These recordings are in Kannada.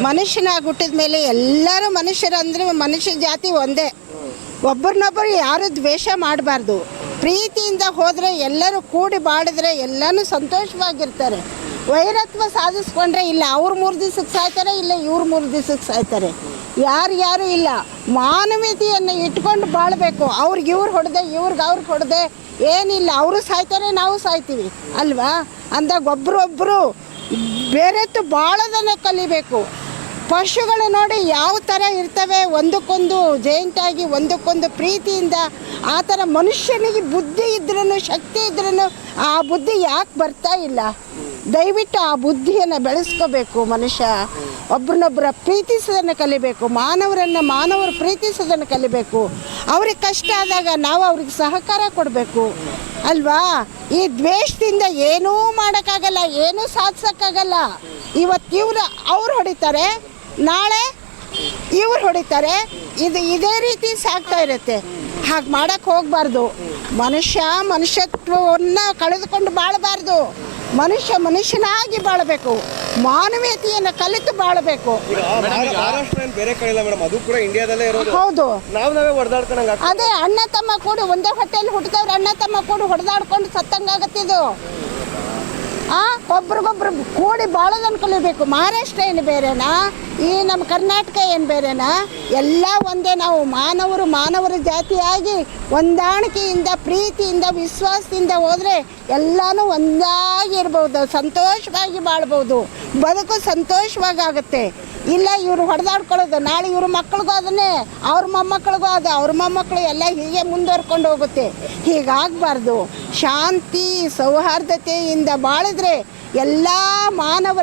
ಮನುಷ್ಯನಾಗಿ ಹುಟ್ಟಿದ ಮೇಲೆ ಎಲ್ಲರೂ ಮನುಷ್ಯರಂದ್ರೆ ಮನುಷ್ಯ ಜಾತಿ ಒಂದೇ. ಒಬ್ಬರನ್ನೊಬ್ಬರು ಯಾರು ದ್ವೇಷ ಮಾಡಬಾರ್ದು. ಪ್ರೀತಿಯಿಂದ ಹೋದರೆ ಎಲ್ಲರೂ ಕೂಡಿ ಬಾಡಿದ್ರೆ ಎಲ್ಲನೂ ಸಂತೋಷವಾಗಿರ್ತಾರೆ. ವೈರತ್ವ ಸಾಧಿಸ್ಕೊಂಡ್ರೆ ಇಲ್ಲ, ಅವ್ರು ಮೂರು ದಿವ್ಸಕ್ಕೆ ಸಾಯ್ತಾರೆ, ಇಲ್ಲ ಇವ್ರು ಮೂರು ದಿವ್ಸಕ್ಕೆ ಸಾಯ್ತಾರೆ. ಯಾರು ಯಾರು ಇಲ್ಲ. ಮಾನವೀಯತೆಯನ್ನು ಇಟ್ಕೊಂಡು ಬಾಳಬೇಕು. ಅವ್ರಿಗೆ ಇವ್ರು ಹೊಡೆದೆ, ಇವ್ರಿಗೆ ಅವ್ರಿಗೆ ಹೊಡೆದೆ ಏನಿಲ್ಲ. ಅವರು ಸಾಯ್ತಾರೆ, ನಾವು ಸಾಯ್ತೀವಿ. ಅಲ್ವಾ? ಅಂದಾಗ ಒಬ್ಬರೊಬ್ಬರು ಬೇರೆತ್ತು ಬಾಳೋದನ್ನು ಕಲಿಬೇಕು. ಪಶುಗಳು ನೋಡಿ ಯಾವ ಥರ ಇರ್ತವೆ, ಒಂದಕ್ಕೊಂದು ಜೈಂಟ್ ಆಗಿ ಒಂದಕ್ಕೊಂದು ಪ್ರೀತಿಯಿಂದ ಆ ಥರ ಮನುಷ್ಯನಿಗೆ ಬುದ್ಧಿ ಇದ್ರೂ ಶಕ್ತಿ ಇದ್ರೂ ಆ ಬುದ್ಧಿ ಯಾಕೆ ಬರ್ತಾ ಇಲ್ಲ? ದಯವಿಟ್ಟು ಆ ಬುದ್ಧಿಯನ್ನು ಬೆಳೆಸ್ಕೋಬೇಕು ಮನುಷ್ಯ. ಒಬ್ರನ್ನೊಬ್ಬರ ಪ್ರೀತಿಸೋದನ್ನು ಕಲಿಬೇಕು, ಮಾನವರನ್ನು ಮಾನವರು ಪ್ರೀತಿಸೋದನ್ನು ಕಲಿಬೇಕು. ಅವ್ರಿಗೆ ಕಷ್ಟ ಆದಾಗ ನಾವು ಅವ್ರಿಗೆ ಸಹಕಾರ ಕೊಡಬೇಕು. ಅಲ್ವಾ? ಈ ದ್ವೇಷದಿಂದ ಏನೂ ಮಾಡೋಕ್ಕಾಗಲ್ಲ, ಏನೂ ಸಾಧಿಸೋಕ್ಕಾಗಲ್ಲ. ಇವತ್ತು ಇವರು ಅವ್ರು ಹೊಡಿತಾರೆ ನಾಳೆ ಇವ್ರು ಹೊಡಿತಾರೆ. ಇದು ಇದೇ ರೀತಿ ಸಾಗ್ತಾ ಇರುತ್ತೆ. ಹಾಗೆ ಮಾಡಕ್ಕೆ ಹೋಗಬಾರ್ದು. ಮನುಷ್ಯ ಮನುಷ್ಯತ್ವವನ್ನು ಕಳೆದುಕೊಂಡು ಬಾಳಬಾರ್ದು. ಮನುಷ್ಯ ಮನುಷ್ಯನಾಗಿ ಬಾಳಬೇಕು. ಮಾನವೀಯತೆಯನ್ನು ಕಲಿತು ಬಾಳಬೇಕು. ಬೇರೆ ಕಡೆ ಇಲ್ಲ ಮೇಡಮ್. ಅದು ಕೂಡ ಇಂಡಿಯಾದಲ್ಲೇ ಇರೋದು. ಹೌದು. ನಾವ್ ನಾವೇ ಹೊಡೆದಾಡ್ಕೊಂಡಂಗ ಅದೇ ಅಣ್ಣ ತಮ್ಮ ಕೂಡ ಒಂದೇ ಹೊಟ್ಟೆಯಲ್ಲಿ ಹುಟ್ಟಿದವ್ರು ಅಣ್ಣ ತಮ್ಮ ಕೂಡ ಹೊಡೆದಾಡ್ಕೊಂಡು ಸತ್ತಂಗಾಗತ್ತಿದು ಆ? ಒಬ್ರಿಗೊಬ್ರು ಕೂಡಿ ಬಾಳೋದನ್ನು ಕಲಿಬೇಕು. ಮಹಾರಾಷ್ಟ್ರ ಏನು ಬೇರೆನಾ? ಈ ನಮ್ಮ ಕರ್ನಾಟಕ ಏನು ಬೇರೆನಾ? ಎಲ್ಲ ಒಂದೇ ನಾವು ಮಾನವರು ಮಾನವರ ಜಾತಿಯಾಗಿ ಹೊಂದಾಣಿಕೆಯಿಂದ, ಪ್ರೀತಿಯಿಂದ, ವಿಶ್ವಾಸದಿಂದ ಹೋದರೆ ಎಲ್ಲನೂ ಒಂದಾಗಿ ಇರ್ಬೋದು, ಸಂತೋಷವಾಗಿ ಬಾಳ್ಬೋದು. ಬದುಕು ಸಂತೋಷವಾಗುತ್ತೆ. ಇಲ್ಲ ಇವರು ಹೊಡೆದಾಡ್ಕೊಳ್ಳೋದು, ನಾಳೆ ಇವ್ರ ಮಕ್ಕಳಿಗೂ ಅದನ್ನೇ, ಅವ್ರ ಮೊಮ್ಮಕ್ಕಳಿಗೂ ಅದು, ಅವ್ರ ಮೊಮ್ಮಕ್ಕಳು ಎಲ್ಲ ಹೀಗೆ ಮುಂದುವರ್ಕೊಂಡು ಹೋಗುತ್ತೆ. ಹೀಗಾಗಬಾರ್ದು. ಶಾಂತಿ, ಸೌಹಾರ್ದತೆಯಿಂದ ಬಾಳಿದ್ರೆ ಎಲ್ಲ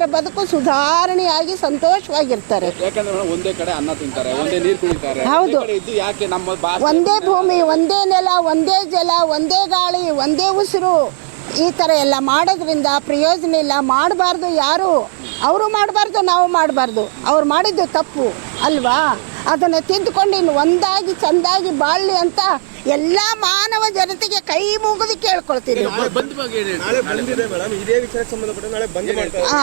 ಮಾನವರ ಬದುಕು ಸುಧಾರಣೆಯಾಗಿ ಸಂತೋಷವಾಗಿರ್ತಾರೆ. ಯಾಕಂದ್ರೆ ಒಂದೇ ಕಡೆ ಅನ್ನ ತಿಂತಾರೆ ಒಂದೇ ನೀರು ಕುಡಿತಾರೆ. ಹೌದು. ಇದ್ದು ಯಾಕೆ ನಮ್ಮ ಒಂದೇ ಭೂಮಿ ಒಂದೇ ನೆಲ ಒಂದೇ ಜಲ ಒಂದೇ ಗಾಳಿ ಒಂದೇ ಉಸಿರು. ಈ ಥರ ಎಲ್ಲ ಮಾಡೋದ್ರಿಂದ ಪ್ರಯೋಜನ ಇಲ್ಲ. ಮಾಡಬಾರ್ದು ಯಾರು? ಅವರು ಮಾಡಬಾರ್ದು ನಾವು ಮಾಡಬಾರ್ದು. ಅವ್ರು ಮಾಡಿದ್ದು ತಪ್ಪು ಅಲ್ವಾ? ಅದನ್ನು ತಿದ್ದುಕೊಂಡು ಇನ್ನು ಒಂದಾಗಿ ಚಂದಾಗಿ ಬಾಳಲಿ ಅಂತ ಎಲ್ಲ ಮಾನವ ಜನತೆಗೆ ಕೈ ಮುಗಿದು ಕೇಳ್ಕೊಳ್ತೀನಿ ಬಂದ್ ಬಗ್ಗೆ ಏನ್ ನಾಳೆ ಬಂದಿದೆ ಮೇಡಮ್. ಇದೇ ವಿಚಾರಕ್ಕೆ ಸಂಬಂಧಪಟ್ಟ ನಾಳೆ ಬಂದ್ ಮಾಡ್ತಾರೆ ಆ,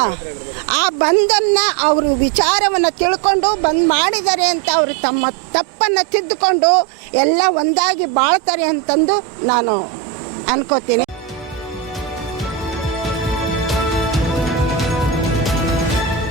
ಬಂದನ್ನ ಬಂದನ್ನು ಅವರು ವಿಚಾರವನ್ನು ತಿಳ್ಕೊಂಡು ಬಂದ್ ಮಾಡಿದ್ದಾರೆ ಅಂತ ಅವರು ತಮ್ಮ ತಪ್ಪನ್ನು ತಿದ್ದುಕೊಂಡು ಎಲ್ಲ ಒಂದಾಗಿ ಬಾಳ್ತಾರೆ ಅಂತಂದು ನಾನು ಅನ್ಕೋತೀನಿ.